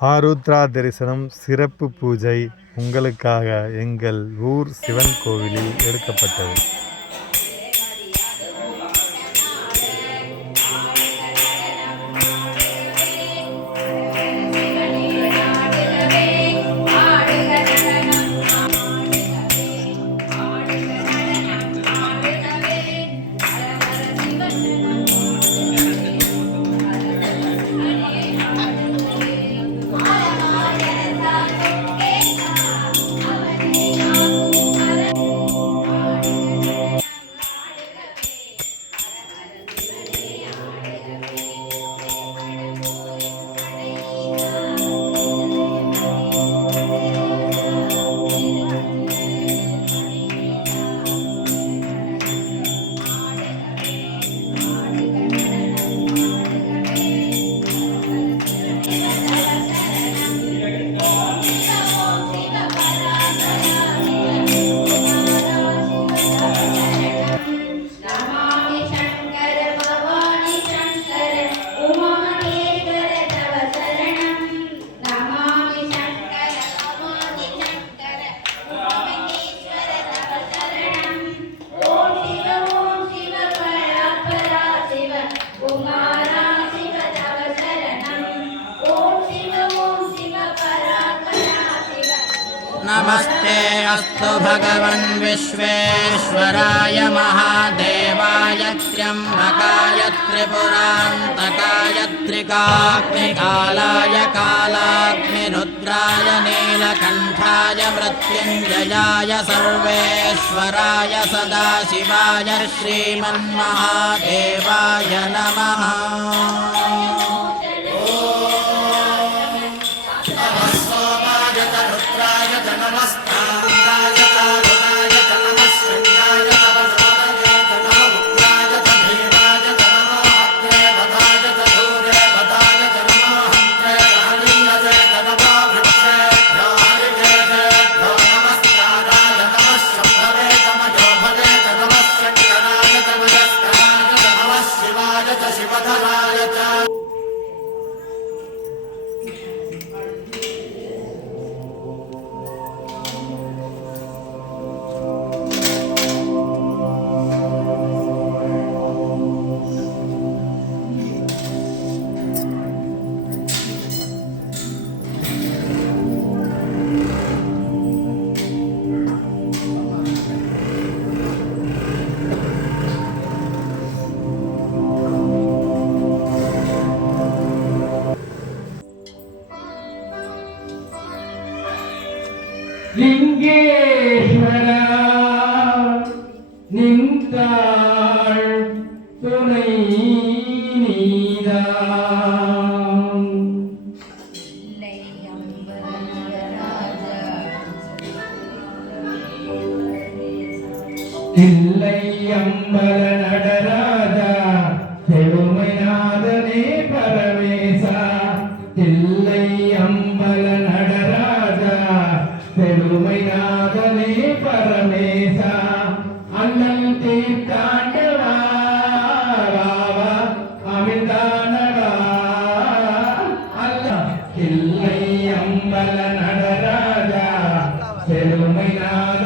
ஆருத்ரா தரிசனம் சிறப்பு பூஜை உங்களுக்காக எங்கள் ஊர் சிவன் கோவிலில் எடுக்கப்பட்டது. नमस्ते अस्तु भगवन् विश्वेश्वराय महादेवाय त्र्यम्बकाय त्रिपुरान्तकाय त्रिकाग्निकालाय कालाग्निरुद्राय नीलकण्ठाय मृत्युञ्जयाय सर्वेश्वराय सदाशिवाय श्रीमन्महादेवाय नमः। லிங்கேஸ்வரா நின்றாள் துணை நீதான் தில்லை அம்பல நடராஜா பெருமை நாதனே பரமேசா தில்லை அம்பல நடராஜா பெருமை நாதனே பரமேசா அண்ணன் தீர்த்தாண்டவா அமிர்தானவா அல்ல தில்லை அம்பல நடராஜா பெருமை நாத